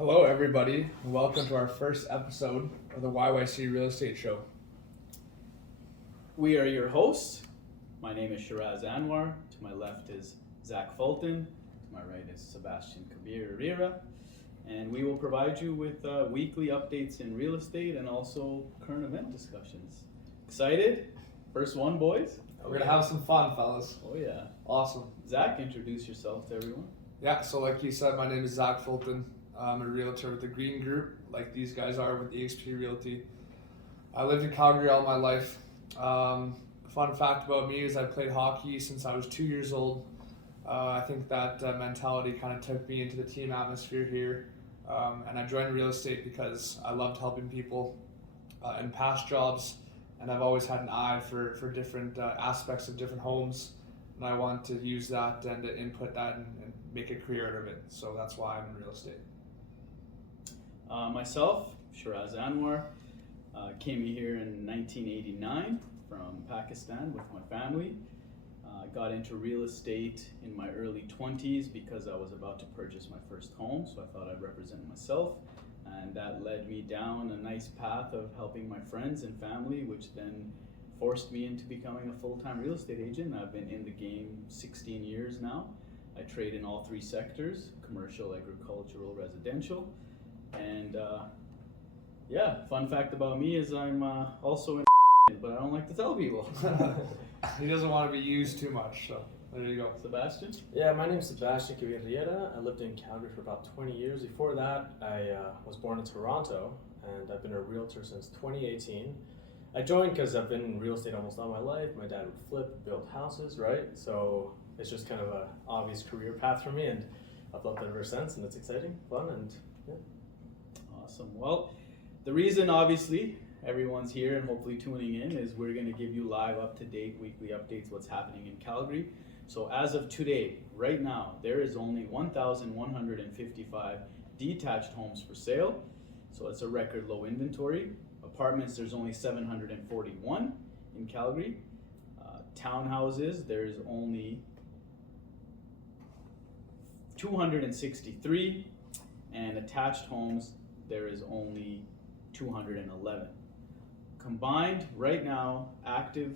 Hello, everybody, and welcome to our first episode of the YYC Real Estate Show. We are your hosts. My name is Shiraz Anwar. To my left is Zach Fulton. To my right is Sebastian Kabir Herrera. And we will provide you with weekly updates in real estate and also current event discussions. Excited? First one, boys? We're going to have some fun, fellas. Oh, yeah. Awesome. Zach, introduce yourself to everyone. Yeah, so like you said, my name is Zach Fulton. I'm a realtor with the Green Group, like these guys are with eXp Realty. I lived in Calgary all my life. Fun fact about me is I played hockey since I was 2 years old. I think that mentality kind of took me into the team atmosphere here. And I joined real estate because I loved helping people in past jobs. And I've always had an eye for different aspects of different homes. And I want to use that and to input that and make a career out of it. So that's why I'm in real estate. Myself, Shiraz Anwar, came here in 1989 from Pakistan with my family. Got into real estate in my early 20s because I was about to purchase my first home, so I thought I'd represent myself. And that led me down a nice path of helping my friends and family, which then forced me into becoming a full-time real estate agent. I've been in the game 16 years now. I trade in all three sectors: commercial, agricultural, residential. And fun fact about me is I'm also in but I don't like to tell people. He doesn't want to be used too much, so there you go. Sebastian? Yeah, my name is Sebastian Kabir Herrera. I lived in Calgary for about 20 years. Before that, I was born in Toronto, and I've been a realtor since 2018. I joined because I've been in real estate almost all my life. My dad would flip, build houses, right? So it's just kind of an obvious career path for me, and I've loved it ever since, and it's exciting, fun, and yeah. Awesome. Well, the reason obviously everyone's here and hopefully tuning in is we're going to give you live, up-to-date weekly updates what's happening in Calgary. So as of today, right now, there is only 1,155 detached homes for sale. So it's a record low inventory. Apartments, there's only 741 in Calgary. Townhouses, there's only 263. And attached homes, there is only 211. Combined, right now, active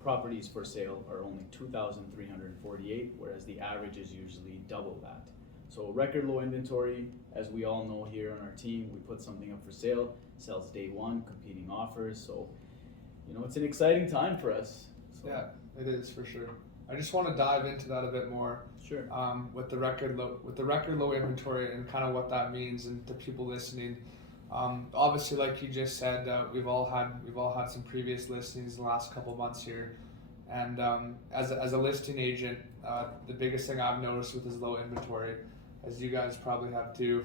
properties for sale are only 2,348, whereas the average is usually double that. So record low inventory, as we all know here on our team, we put something up for sale, sells day one, competing offers. So, it's an exciting time for us. So. Yeah, it is for sure. I just want to dive into that a bit more. Sure. With the record low inventory and kind of what that means, and to people listening. Obviously, like you just said, we've all had some previous listings in the last couple of months here, and as a listing agent, the biggest thing I've noticed with his low inventory, as you guys probably have too,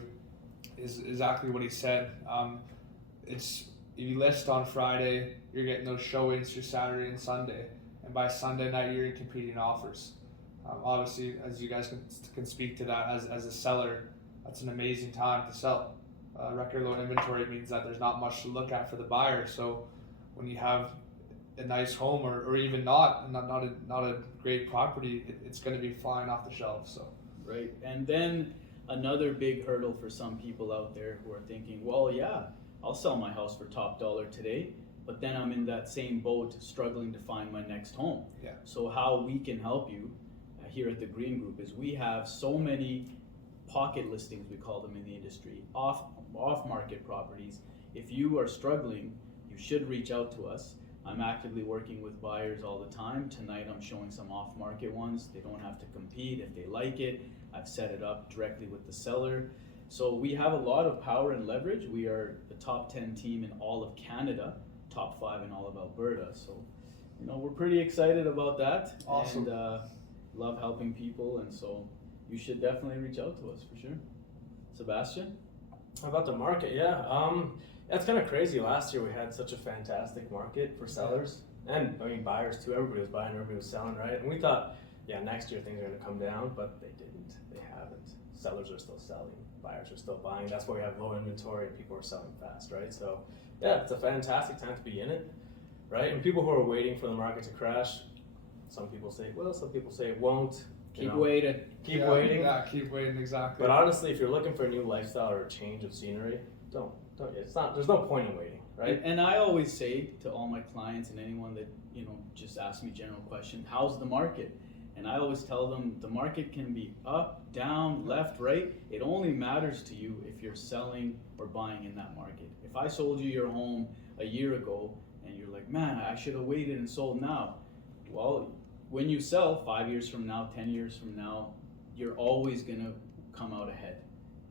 is exactly what he said. It's if you list on Friday, you're getting those showings through Saturday and Sunday. And by Sunday night, you're in competing offers. Obviously, as you guys can speak to that, as a seller, that's an amazing time to sell. Record low inventory means that there's not much to look at for the buyer. So when you have a nice home, or even not a great property, it's going to be flying off the shelves. So right, and then another big hurdle for some people out there who are thinking, well, yeah, I'll sell my house for top dollar today, but then I'm in that same boat struggling to find my next home. Yeah. So how we can help you here at the Green Group is we have so many pocket listings, we call them in the industry, off-market properties. If you are struggling, you should reach out to us. I'm actively working with buyers all the time. Tonight I'm showing some off-market ones. They don't have to compete. If they like it, I've set it up directly with the seller. So we have a lot of power and leverage. We are the top 10 team in all of Canada, top 5 in all of Alberta. So, we're pretty excited about that. Awesome. And love helping people, and so you should definitely reach out to us for sure. Sebastian? How about the market? Yeah, it's kind of crazy. Last year we had such a fantastic market for sellers, and buyers too. Everybody was buying, everybody was selling, right? And we thought, next year things are going to come down, but they didn't. They haven't. Sellers are still selling, buyers are still buying. That's why we have low inventory and people are selling fast, right? So it's a fantastic time to be in it, right? And people who are waiting for the market to crash, some people say it will, some people say it won't. Keep waiting. Keep waiting. Yeah, keep waiting, exactly. But honestly, if you're looking for a new lifestyle or a change of scenery, don't. It's not. There's no point in waiting, right? And I always say to all my clients and anyone that just ask me general question, how's the market? And I always tell them the market can be up, down, left, right. It only matters to you if you're selling or buying in that market. If I sold you your home a year ago and you're like, man, I should have waited and sold now. Well, when you sell 5 years from now, 10 years from now, you're always gonna come out ahead.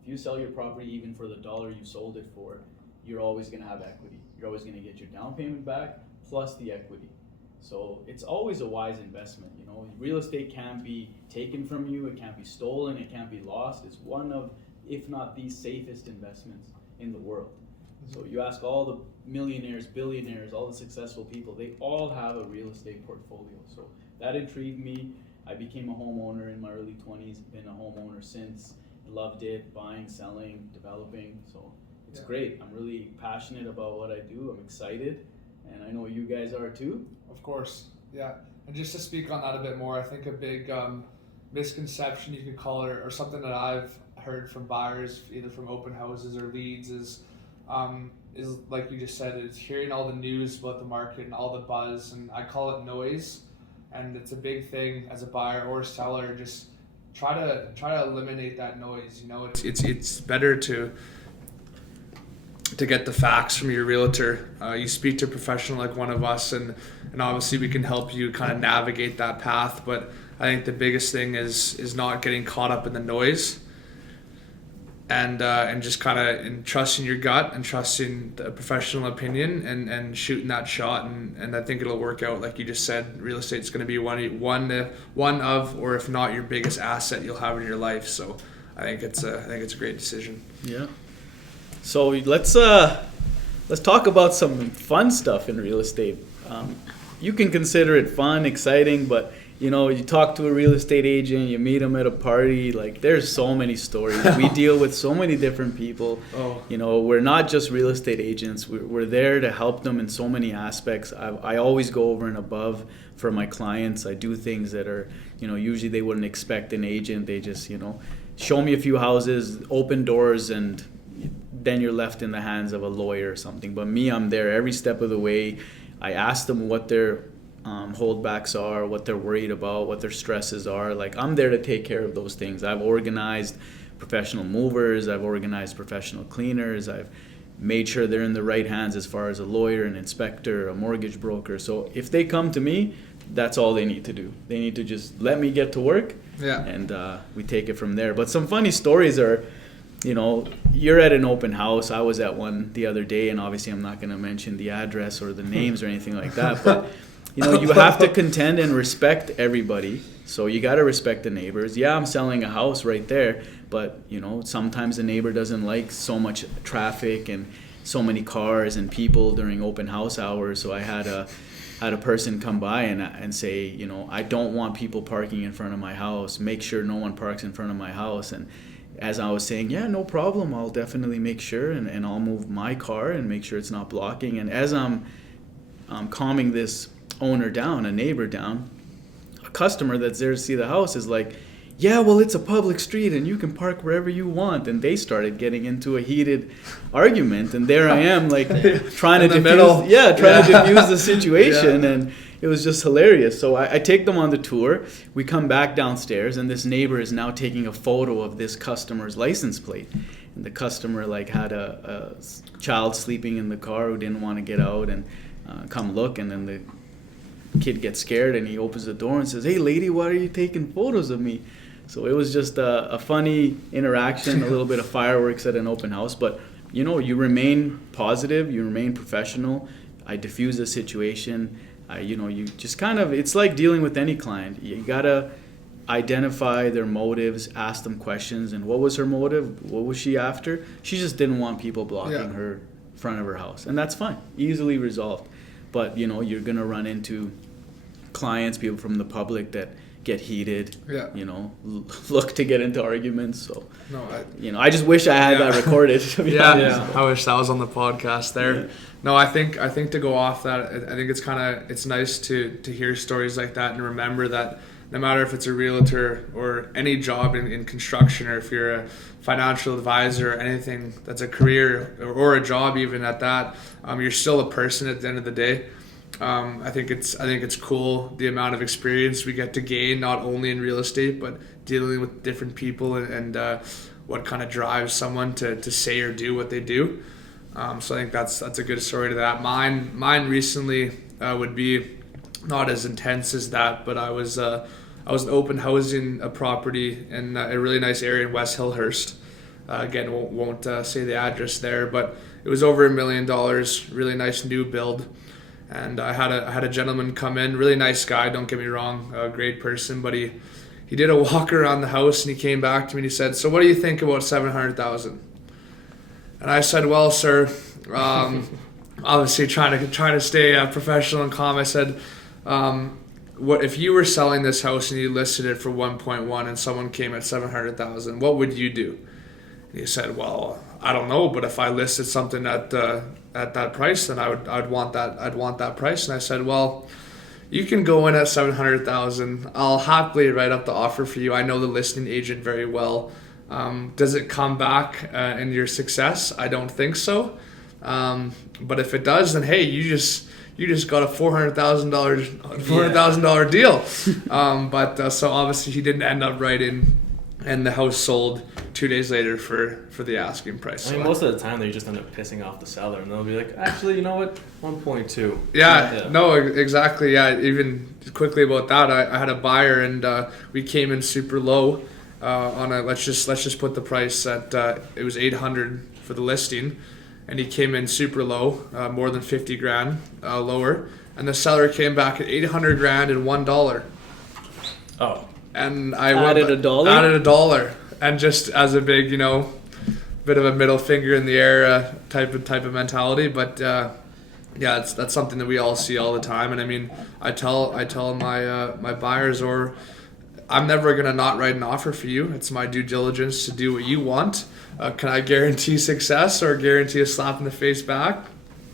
If you sell your property even for the dollar you sold it for, you're always gonna have equity. You're always gonna get your down payment back plus the equity. So it's always a wise investment. Real estate can't be taken from you, it can't be stolen, it can't be lost. It's one of, if not the safest investments in the world. So you ask all the millionaires, billionaires, all the successful people, they all have a real estate portfolio. So that intrigued me. I became a homeowner in my early 20s, been a homeowner since, loved it, buying, selling, developing. So it's great. I'm really passionate about what I do. I'm excited, and I know you guys are too. Of course, yeah. And just to speak on that a bit more, I think a big misconception you could call it, or something that I've heard from buyers, either from open houses or leads, is like you just said, is hearing all the news about the market and all the buzz, and I call it noise. And it's a big thing as a buyer or seller. Just try to eliminate that noise. It's better to get the facts from your realtor. You speak to a professional like one of us, and obviously we can help you kind of navigate that path. But I think the biggest thing is not getting caught up in the noise, and just kind of trusting your gut and trusting the professional opinion and shooting that shot, and I think it'll work out. Like you just said, real estate's going to be one of, or if not your biggest asset you'll have in your life. So I think it's a great decision. Yeah. So let's talk about some fun stuff in real estate. You can consider it fun, exciting, but you talk to a real estate agent, you meet them at a party, like there's so many stories. We deal with so many different people. We're not just real estate agents. We're there to help them in so many aspects. I always go over and above for my clients. I do things that are, usually they wouldn't expect an agent. They just, show me a few houses, open doors, and then you're left in the hands of a lawyer or something. But me, I'm there every step of the way. I ask them what their holdbacks are, what they're worried about, what their stresses are. Like, I'm there to take care of those things. I've organized professional movers, I've organized professional cleaners, I've made sure they're in the right hands as far as a lawyer, an inspector, a mortgage broker. So if they come to me, that's all they need to do. They need to just let me get to work, and we take it from there. But some funny stories are, you're at an open house. I was at one the other day, and obviously I'm not going to mention the address or the names or anything like that, but you have to contend and respect everybody. So you got to respect the neighbors. Yeah, I'm selling a house right there, but sometimes the neighbor doesn't like so much traffic and so many cars and people during open house hours. So I had a person come by and say, I don't want people parking in front of my house. Make sure no one parks in front of my house. And as I was saying, yeah, no problem. I'll definitely make sure, and I'll move my car and make sure it's not blocking. And as I'm calming this owner down, a neighbor down, a customer that's there to see the house is like, yeah, well, it's a public street and you can park wherever you want. And they started getting into a heated argument, and there I am, like trying to diffuse the situation, and it was just hilarious. So I take them on the tour. We come back downstairs, and this neighbor is now taking a photo of this customer's license plate. And the customer had a child sleeping in the car who didn't want to get out and come look, and then the kid gets scared and he opens the door and says, "Hey lady, why are you taking photos of me?" So it was just a funny interaction, a little bit of fireworks at an open house. But you remain positive, you remain professional. I diffuse the situation. You just kind of, it's like dealing with any client. You gotta identify their motives, ask them questions. And what was her motive? What was she after? She just didn't want people blocking her front of her house, and that's fine, easily resolved. But you're gonna run into clients, people from the public that get heated, look to get into arguments. So I just wish I had that recorded. I wish that was on the podcast there. Yeah. No, I think to go off that, I think it's nice to hear stories like that and remember that no matter if it's a realtor or any job in construction, or if you're a financial advisor or anything that's a career or a job even at that, you're still a person at the end of the day. I think it's cool the amount of experience we get to gain, not only in real estate but dealing with different people and what kind of drives someone to say or do what they do. So I think that's a good story to that. Mine recently would be not as intense as that, but I was open housing a property in a really nice area in West Hillhurst. Again, won't say the address there, but it was over $1 million, really nice new build. And I had a gentleman come in, really nice guy, don't get me wrong, a great person, but he did a walk around the house and he came back to me and he said, "So what do you think about $700,000? And I said, "Well, sir," obviously trying to stay professional and calm. I said, "What if you were selling this house and you listed it for 1.1 and someone came at 700,000? What would you do?" And he said, "Well, I don't know, but if I listed something at that price, then I'd want that price." And I said, "Well, you can go in at 700,000. I'll happily write up the offer for you. I know the listing agent very well. Does it come back in your success? I don't think so. But if it does, then hey, you just got a $400,000 deal." But so obviously he didn't end up writing, and the house sold 2 days later for the asking price. I mean, most of the time they just end up pissing off the seller, and they'll be like, "Actually, you know what? 1.2." Yeah, no, exactly. Yeah, even quickly about that, I had a buyer, and we came in super low on a let's just put the price at it was $800 for the listing, and he came in super low, more than 50 grand lower, and the seller came back at 800 grand and $1. Oh. Added And a dollar? Added a dollar, and just as a big, bit of a middle finger in the air type of mentality. But yeah, that's something that we all see all the time. And I mean, I tell my buyers, or I'm never gonna not write an offer for you. It's my due diligence to do what you want. Can I guarantee success or guarantee a slap in the face back?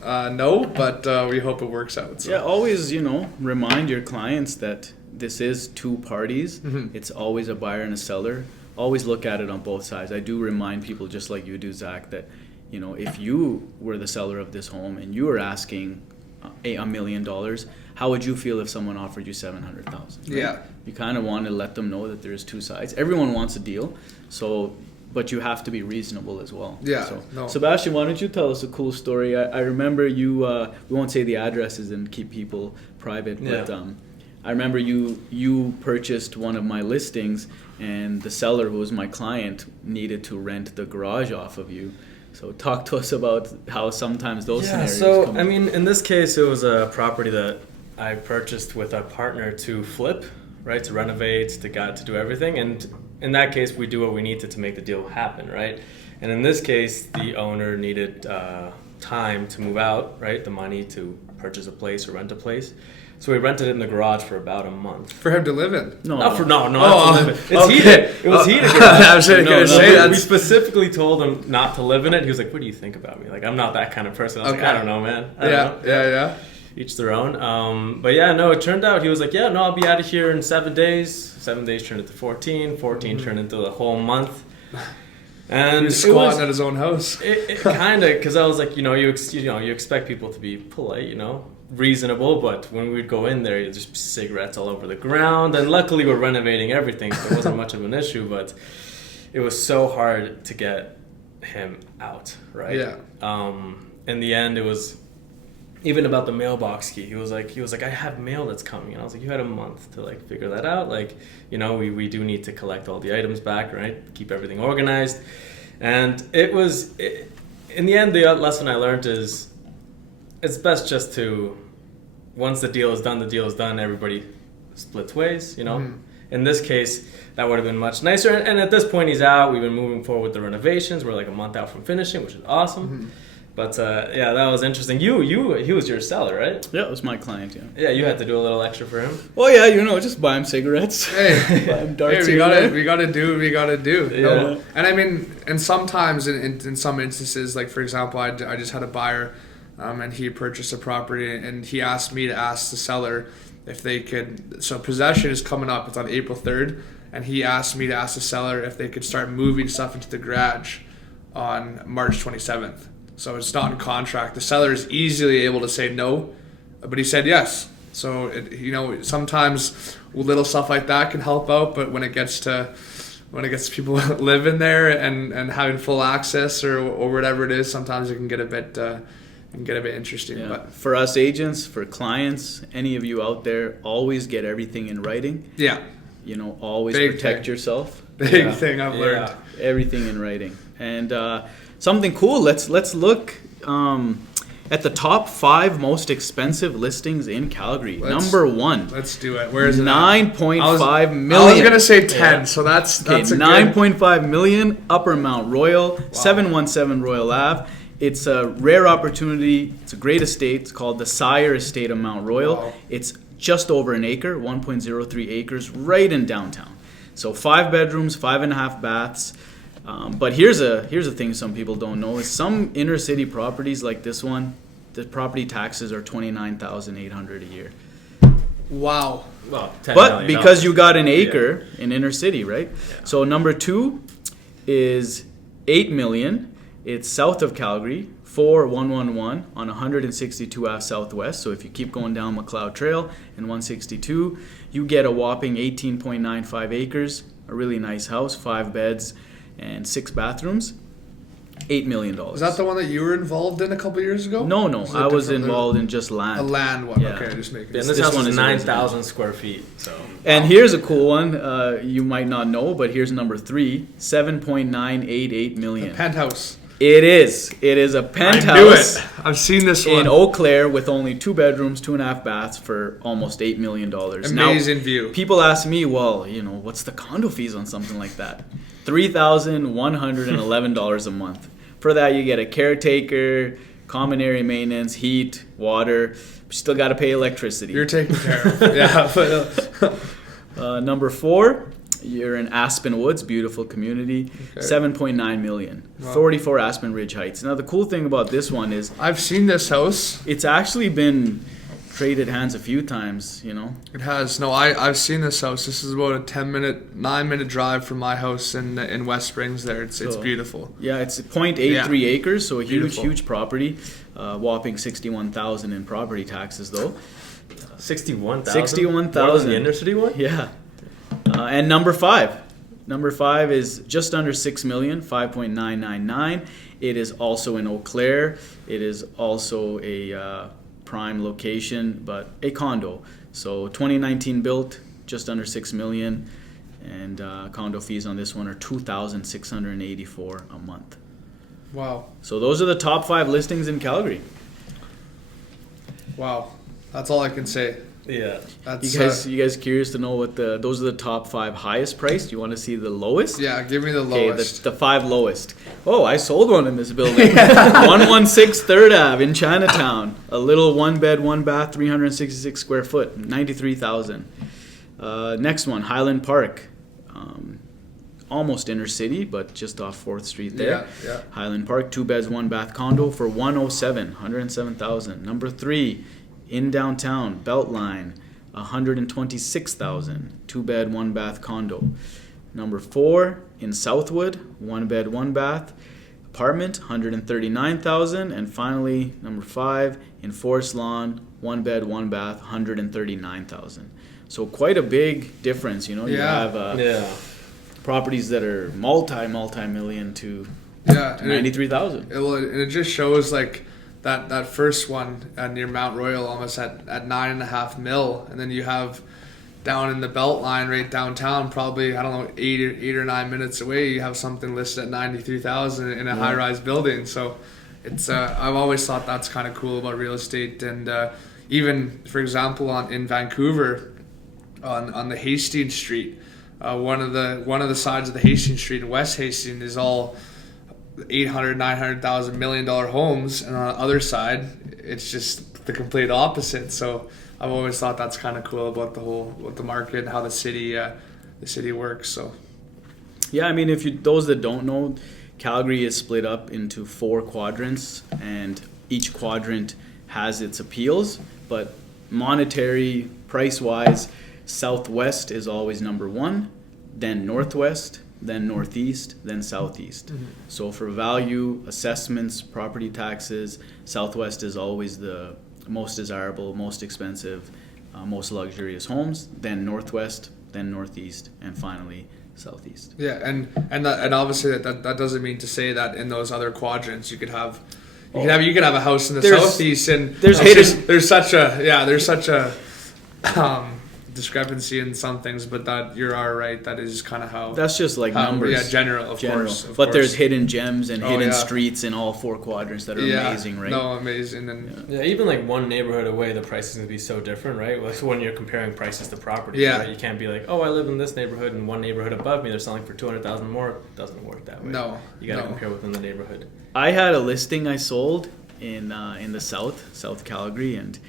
No, but we hope it works out. So. Yeah, always, remind your clients that this is two parties. Mm-hmm. It's always a buyer and a seller. Always look at it on both sides. I do remind people, just like you do, Zach, that if you were the seller of this home and you were asking $1 million, how would you feel if someone offered you $700,000? Right? Yeah. You kind of want to let them know that there's two sides. Everyone wants a deal, but you have to be reasonable as well. Yeah. So, no. Sebastian, why don't you tell us a cool story? I remember you. We won't say the addresses and keep people private, but I remember you purchased one of my listings, and the seller, who was my client, needed to rent the garage off of you. So talk to us about how sometimes those scenarios come up. I mean, in this case, it was a property that I purchased with a partner to flip, right, to renovate, to do everything. And in that case, we do what we needed to make the deal happen, right? And in this case, the owner needed time to move out, right, the money to purchase a place or rent a place. So we rented it in the garage for about a month. For him to live in? No, Oh, not to live in. It's okay. heated. It was heated. I was gonna say that. We specifically told him not to live in it. He was like, "What do you think about me? Like, I'm not that kind of person." I was like, "I don't know, man. I don't know." Yeah. Each their own. But yeah, no, it turned out he was like, "Yeah, no, I'll be out of here in 7 days." 7 days turned into 14. 14 turned into the whole month. And he was squatting at his own house. It kind of, because I was like, you expect people to be polite, reasonable, but when we'd go in there, there's just cigarettes all over the ground. And luckily, we're renovating everything, so it wasn't much of an issue. But it was so hard to get him out, right? Yeah. In the end, it was even about the mailbox key. He was like, "I have mail that's coming," and I was like, "You had a month to figure that out. We do need to collect all the items back, right? Keep everything organized." And in the end, the lesson I learned is it's best just to, once the deal is done, the deal is done. Everybody splits ways, Mm-hmm. In this case, that would have been much nicer. And at this point, he's out. We've been moving forward with the renovations. We're like a month out from finishing, which is awesome. Mm-hmm. But yeah, that was interesting. He was your seller, right? Yeah, it was my client. Yeah. Yeah, you had to do a little extra for him. Oh yeah, just buy him cigarettes. Hey, buy him darts. we gotta do what we gotta do. Yeah. No. And I mean, and sometimes in some instances, like for example, I just had a buyer, and he purchased a property, and he asked me to ask the seller if they could. So possession is coming up. It's on April 3rd, and he asked me to ask the seller if they could start moving stuff into the garage on March 27th. So it's not in contract. The seller is easily able to say no, but he said yes. So sometimes little stuff like that can help out, but when it gets to people living there and having full access or whatever it is, sometimes it can get a bit interesting. Yeah. But for us agents, for clients, any of you out there, always get everything in writing. yeah, Always Big protect thing. yourself. big thing I've learned. Everything in writing. And something cool. Let's look at the top 5 most expensive listings in Calgary. Number 1. Let's do it. Where is it? 9.5 million. I was gonna say 10, so that's a good 9.5 million, Upper Mount Royal, 717 Royal Ave. It's a rare opportunity. It's a great estate. It's called the Sire Estate of Mount Royal. Wow. It's just over an acre, 1.03 acres, right in downtown. So 5 bedrooms, 5.5 baths. But here's a thing some people don't know is some inner city properties like this one, the property taxes are $29,800 a year. Wow. Well, $10 But million because you got an acre in inner city, right? Yeah. So number 2 is 8 million. It's south of Calgary, 4111 on 162 Ave Southwest. So if you keep going down McLeod Trail and 162, you get a whopping 18.95 acres, a really nice house, 5 beds and 6 bathrooms, $8 million. Is that the one that you were involved in a couple years ago? No, Is it I was different? involved in just land. A land one. Yeah. Okay, just making And it. this This house one is is a 9,000 square feet. So And here's a cool one. You might not know, but here's number 3, 7.988 million. Penthouse. It is. It is a penthouse. I knew it. I've seen this one. In Eau Claire with only 2 bedrooms, 2.5 baths for almost $8 million. Amazing view. People ask me, well, what's the condo fees on something like that? $3,111 a month. For that, you get a caretaker, common area maintenance, heat, water. You still got to pay electricity. You're taken care of. Yeah. But, Number 4, you're in Aspen Woods, beautiful community, Okay. 7.9 million, Wow. 44 Aspen Ridge Heights. Now, the cool thing about this one is I've seen this house. it's actually been traded hands a few times, It has. No, I've seen this house. This is about a 9-minute drive from my house in West Springs there. It's So- beautiful. Yeah, it's 0.83 acres, so a Beautiful. huge property. Whopping $61,000 in property taxes, though. 61,000. 61,000. More than the inner city one. Yeah. And number 5. Number 5 is just under 6 million, 5.999. It is also in Eau Claire. It is also a prime location, but a condo. So 2019 built, just under 6 million, and condo fees on this one are $2,684 a month. Wow. So those are the top 5 listings in Calgary. Wow. That's all I can say. Yeah. That's You guys curious to know what those are the top 5 highest priced? You want to see the lowest? yeah. Give me the Okay, lowest. the 5 lowest. Oh, I sold one in this building. 116 3rd Ave in Chinatown. A little 1-bed, 1-bath, 366 square foot, $93,000. Next one, Highland Park. Almost inner city, but just off 4th Street there. Yeah. Highland Park, 2 beds, 1-bath condo for $107,000. Number 3, in downtown, Beltline, $126,000, 2-bed, 1-bath condo. Number 4, in Southwood, 1-bed, 1-bath apartment, $139,000. And finally, number 5, in Forest Lawn, 1-bed, 1-bath, $139,000. So quite a big difference, You Yeah. have Yeah. properties that are multi-million to Yeah. and 93,000. it just shows like that first one near Mount Royal almost at 9.5 mil, and then you have down in the Beltline right downtown, probably I don't know 8 or 9 minutes away, you have something listed at 93,000 in a high-rise building. So it's I've always thought that's kind of cool about real estate, and even for example in Vancouver on the Hastings Street. One of the sides of the Hastings Street in West Hastings is all 800, 900,000 $1 million homes, and on the other side, it's just the complete opposite. So I've always thought that's kind of cool about the market and how the city works. So Yeah, I mean, those that don't know, Calgary is split up into 4 quadrants, and each quadrant has its appeals, but monetary price-wise, Southwest is always number one, then Northwest, then Northeast, then Southeast. Mm-hmm. So for value, assessments, property taxes, Southwest is always the most desirable, most expensive, most luxurious homes, then Northwest, then Northeast, and finally Southeast. Yeah, and obviously that doesn't mean to say that in those other quadrants you could have a house in the Southeast, and there's such a discrepancy in some things, but that you're all right. That is kind of how. That's just like numbers. Yeah, general, of course. But there's hidden gems and hidden streets in all four quadrants that are amazing, right? No, amazing. And even like one neighborhood away, the price is going to be so different, right? Like when you're comparing prices to properties, right? You can't be like, oh, I live in this neighborhood, and one neighborhood above me they're selling for $200,000 more. It doesn't work that way. No, you got to compare within the neighborhood. I had a listing I sold in the South Calgary, and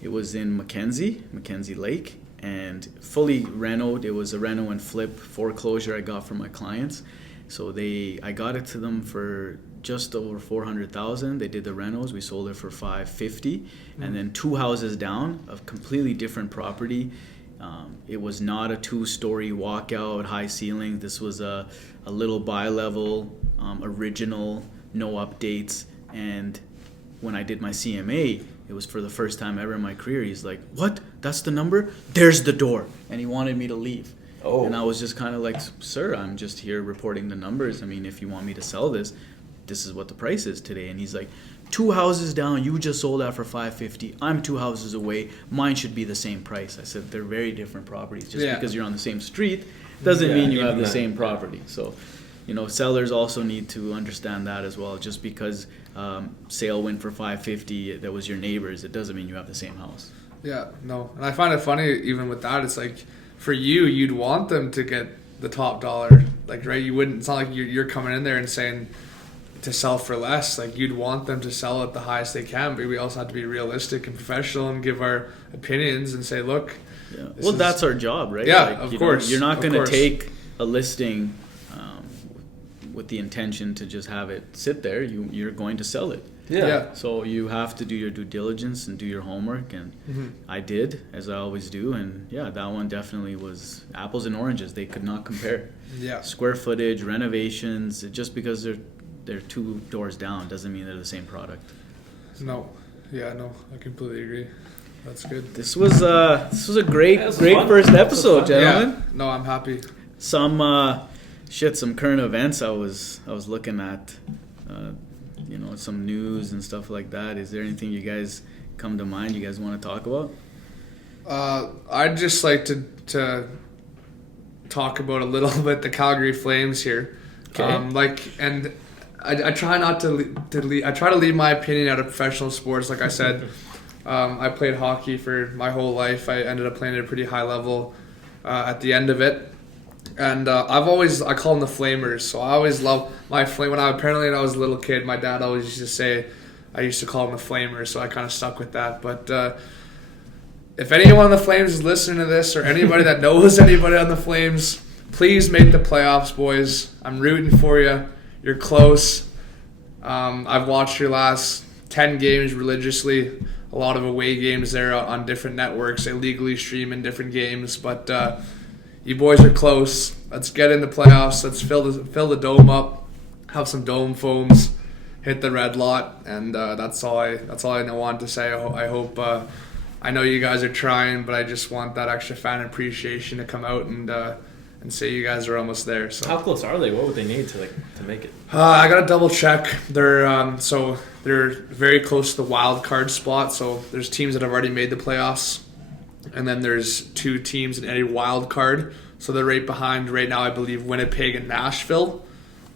it was in Mackenzie Lake. And fully renoed. It was a reno and flip foreclosure I got from my clients. So I got it to them for just over $400,000. They did the renos. We sold it for $550,000. And then 2 houses down, a completely different property. It was not a 2-story walkout, high ceiling. This was a little bi-level, original, no updates. And when I did my CMA, it was for the first time ever in my career. He's like, what? That's the number? There's the door. And he wanted me to leave. Oh. And I was just kind of like, sir, I'm just here reporting the numbers. I mean, if you want me to sell this, this is what the price is today. And he's like, 2 houses down, you just sold that for $550,000. I'm 2 houses away. Mine should be the same price. I said, they're very different properties. Just because you're on the same street doesn't mean you have the same property. So, sellers also need to understand that as well. Just because sale went for $550,000, that was your neighbor's, it doesn't mean you have the same house. Yeah, no. And I find it funny, even with that, it's like, for you, you'd want them to get the top dollar. Like, right, you wouldn't, it's not like you're coming in there and saying to sell for less. Like, you'd want them to sell at the highest they can, but we also have to be realistic and professional and give our opinions and say, look. Yeah. Well, that's our job, right? Yeah, of course. You're not going to take a listing with the intention to just have it sit there. You're going to sell it. Yeah. So you have to do your due diligence and do your homework, and I did, as I always do, and that one definitely was apples and oranges. They could not compare. Yeah. Square footage, renovations, just because they're 2 doors down doesn't mean they're the same product. No. Yeah, no, I completely agree. That's good. This was a great first episode, gentlemen. Yeah. No, I'm happy. Some current events I was looking at, some news and stuff like that. Is there anything you guys come to mind you guys want to talk about? I'd just like to talk about a little bit the Calgary Flames here. Okay. And I try not to I try to leave my opinion out of professional sports. Like I said, I played hockey for my whole life. I ended up playing at a pretty high level at the end of it. And I call them the Flamers. So I always love my flame. When I was a little kid, my dad always used to say, I used to call them the Flamers. So I kind of stuck with that. But if anyone on the Flames is listening to this, or anybody that knows anybody on the Flames, please make the playoffs, boys. I'm rooting for you. You're close. I've watched your last 10 games religiously. A lot of away games there on different networks. They legally stream in different games, but you boys are close. Let's get in the playoffs. Let's fill the dome up. Have some dome foams. Hit the red lot, and that's all I want to say. I hope. I know you guys are trying, but I just want that extra fan appreciation to come out and say you guys are almost there. So how close are they? What would they need to make it? I gotta double check. They're very close to the wild card spot. So there's teams that have already made the playoffs, and then there's 2 teams in any wild card. So they're right behind right now, I believe, Winnipeg and Nashville.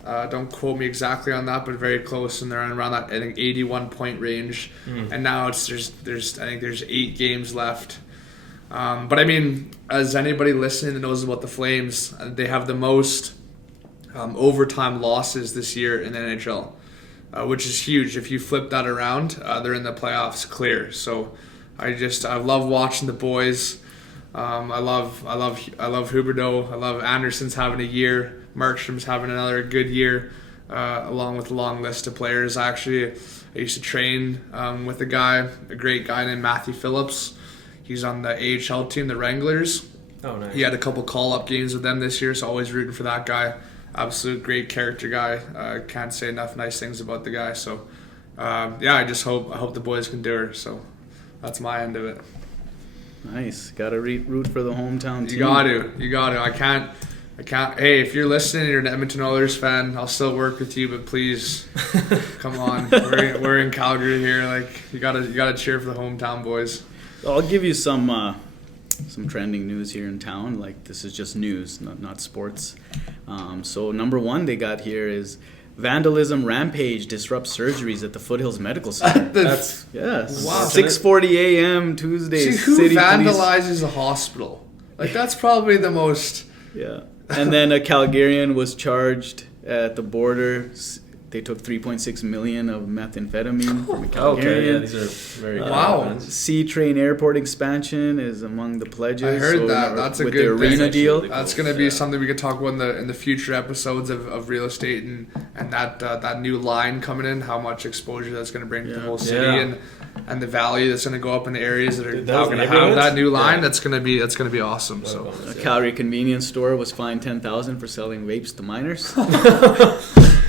Don't quote me exactly on that, but very close, and they're around that 81 point range. And now there's 8 games left. But I mean, as anybody listening that knows about the Flames, they have the most overtime losses this year in the NHL, which is huge. If you flip that around, they're in the playoffs clear. So I love watching the boys. I love Huberdeau. I love Anderson's having a year. Markstrom's having another good year, along with a long list of players. I used to train with a great guy named Matthew Phillips. He's on the AHL team, the Wranglers. Oh, nice. He had a couple call-up games with them this year, so always rooting for that guy. Absolute great character guy. Can't say enough nice things about the guy. So, I hope the boys can do her. So, that's my end of it. Nice. Got to root for the hometown team. You got to. I can't. Hey, if you're listening and you're an Edmonton Oilers fan, I'll still work with you, but please, come on. We're in Calgary here. Like, you gotta cheer for the hometown boys. I'll give you some trending news here in town. Like, this is just news, not sports. So number one they got here is vandalism rampage disrupts surgeries at the Foothills Medical Center. That's Yes. Wow. 6:40 a.m. Tuesday. See, who City vandalizes Police. a hospital? Like, that's probably the most. Yeah. And then a Calgarian was charged at the border. They took 3.6 million of methamphetamine from a Calgarian. Okay, yeah, these are very good Wow. events. C-Train Airport expansion is among the pledges. I heard So, that. That's a with good the arena thing. deal. That's going to be something we could talk about in the future episodes of real estate and that new line coming in, how much exposure that's going to bring to the whole city Yeah. and the value that's going to go up in the areas that are Dude, now those going to have neighborhoods? that new line. Yeah. That's going to be awesome. So A Calgary convenience store was fined $10,000 for selling vapes to minors.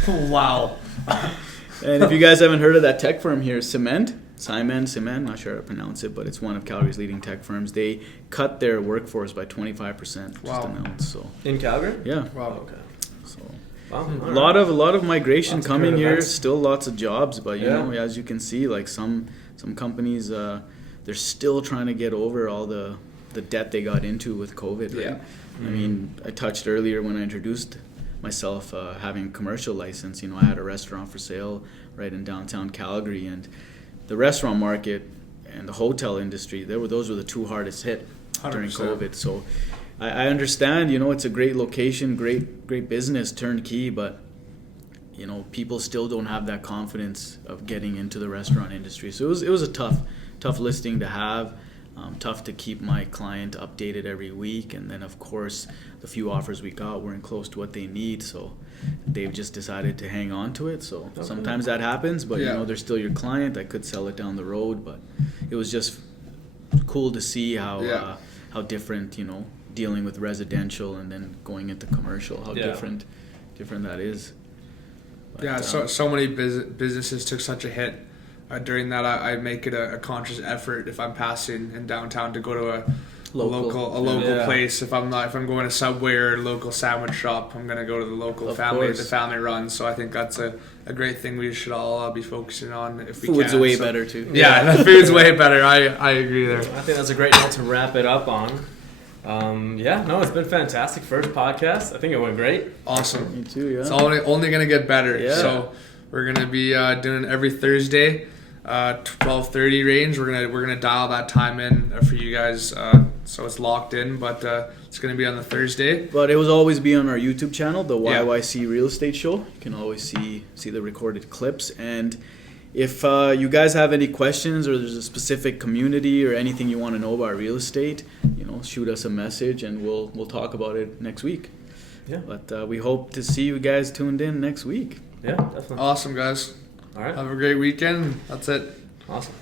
wow. And if you guys haven't heard of that tech firm here, Cement, not sure how to pronounce it, but it's one of Calgary's leading tech firms. They cut their workforce by 25%. Just Wow. announced. So In Calgary? yeah, Wow. Okay. so Wow. a lot of migration Lots of coming current here. events. Still lots of jobs, but you Yeah. know, as you can see, like some companies, they're still trying to get over all the debt they got into with COVID. Right? Yeah. I mean, I touched earlier when I introduced myself having a commercial license. You know, I had a restaurant for sale right in downtown Calgary, and the restaurant market and the hotel industry, those were the two hardest hit during 100%. COVID. So I understand, you know, it's a great location, great business, turnkey, but you know, people still don't have that confidence of getting into the restaurant industry. So it was a tough listing to have. Tough to keep my client updated every week, and then of course the few offers we got weren't close to what they need, so they've just decided to hang on to it. So sometimes that happens, but Yeah. you know, they're still your client. I could sell it down the road, but it was just cool to see how different, you know, dealing with residential and then going into commercial, how different that is. But, Yeah, so many businesses took such a hit. During that, I make it a conscious effort if I'm passing in downtown to go to a local Yeah. place. If I'm going to Subway or a local sandwich shop, I'm gonna go to the local Of family course. the family run. So I think that's a great thing we should all be focusing on if we food's can. way So- better too. Yeah, the food's way better. I agree there. I think that's a great note to wrap it up on. It's been fantastic. First podcast. I think it went great. Awesome. Me too. Yeah. It's only gonna get better. Yeah. So we're gonna be doing it every Thursday, 12:30 range. We're gonna dial that time in for you guys, so it's locked in. But it's gonna be on the Thursday. But it will always be on our YouTube channel, the Yeah. YYC Real Estate Show. You can always see the recorded clips. And if you guys have any questions or there's a specific community or anything you want to know about real estate, you know, shoot us a message and we'll talk about it next week. Yeah. But we hope to see you guys tuned in next week. Yeah, definitely. Awesome, guys. All right. Have a great weekend. That's it. Awesome.